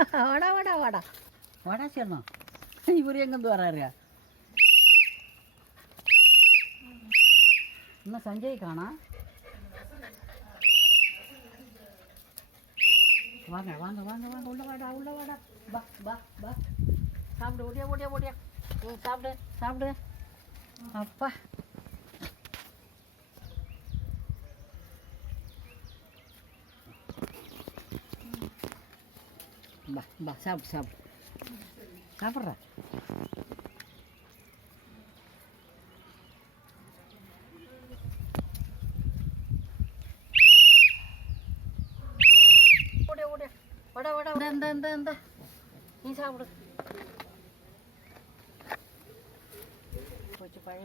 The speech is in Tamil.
வாடா வாடா வாடா வாடா சொன்னோம். இவர் எங்கேருந்து வராரு? இன்னும் சஞ்சய் காணா. வாங்க வாங்க வாங்க வாங்க, உள்ள வாடா உள்ள வாடா. பா பா பா, சாப்பிடு, ஓடியா ஓடியா ஓடியா. சாப்பிடு சாப்பிடு. அப்பா பா பா, சாப்பிடு சாப்பிடு. சாப்பிட்ற ஓடியா ஓடியா. வாடா வாடா. இந்த இந்த இந்த நீ சாப்பிடு. போச்சு பழைய